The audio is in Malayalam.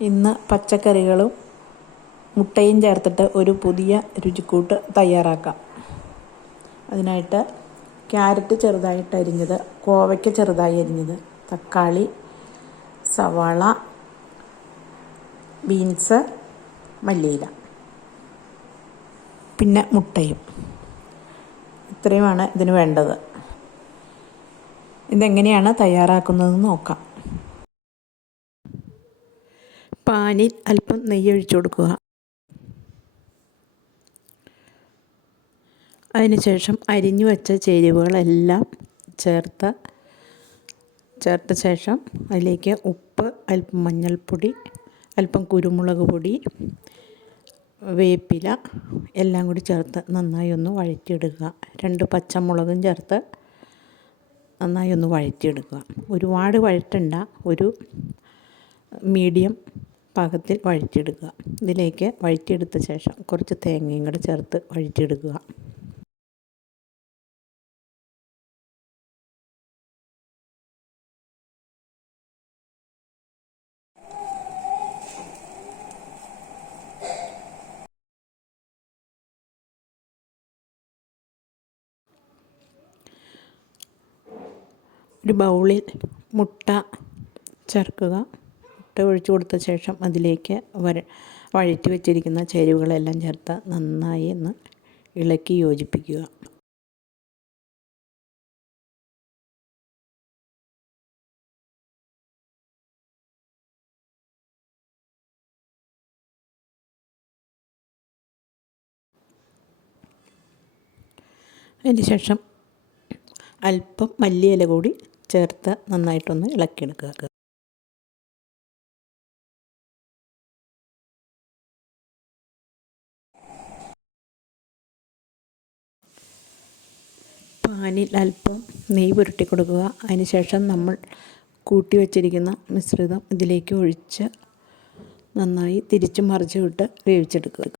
ഇന്ന് പച്ചക്കറികളും മുട്ടയും ചേർത്തിട്ട് ഒരു പുതിയ രുചിക്കൂട്ട് തയ്യാറാക്കാം. അതിനായിട്ട് ക്യാരറ്റ് ചെറുതായിട്ട് അരിഞ്ഞത് കോവയ്ക്ക ചെറുതായി അരിഞ്ഞത് തക്കാളി സവാള ബീൻസ് മല്ലിയില പിന്നെ മുട്ടയും. ഇത്രയുമാണ് ഇതിന് വേണ്ടത്. ഇതെങ്ങനെയാണ് തയ്യാറാക്കുന്നതെന്ന് നോക്കാം. പാനിൽ അല്പം നെയ്യൊഴിച്ചു കൊടുക്കുക. അതിനുശേഷം അരിഞ്ഞു വെച്ച ചേരുവകളെല്ലാം ചേർത്ത് ചേർത്ത ശേഷം അതിലേക്ക് ഉപ്പ് അല്പം മഞ്ഞൾപ്പൊടി അല്പം കുരുമുളക് പൊടി വേപ്പില എല്ലാം കൂടി ചേർത്ത് നന്നായി ഒന്ന് വഴറ്റിയെടുക്കുക. രണ്ട് പച്ചമുളകും ചേർത്ത് നന്നായി ഒന്ന് വഴറ്റിയെടുക്കുക. ഒരുപാട് വഴറ്റണ്ട ഒരു മീഡിയം പാകത്തിൽ വഴറ്റിയെടുക്കുക. ഇതിലേക്ക് വഴറ്റിയെടുത്ത ശേഷം കുറച്ച് തേങ്ങയും കൂടെ ചേർത്ത് വഴറ്റിയെടുക്കുക. ഒരു ബൗളിൽ മുട്ട ചേർക്കുക. മുട്ട ഒഴിച്ചു കൊടുത്ത ശേഷം അതിലേക്ക് വര വഴറ്റി വെച്ചിരിക്കുന്ന ചേരുവകളെല്ലാം ചേർത്ത് നന്നായി ഒന്ന് ഇളക്കി യോജിപ്പിക്കുക. അതിന് ശേഷം അല്പം മല്ലിയില കൂടി ചേർത്ത് നന്നായിട്ടൊന്ന് ഇളക്കിയെടുക്കുക. പാനിൽ അല്പം നെയ്യ് പുരട്ടി കൊടുക്കുക. അതിനുശേഷം നമ്മൾ കൂട്ടി വച്ചിരിക്കുന്ന മിശ്രിതം ഇതിലേക്ക് ഒഴിച്ച് നന്നായി തിരിച്ചും മറിച്ചും ഇട്ട് വേവിച്ചെടുക്കുക.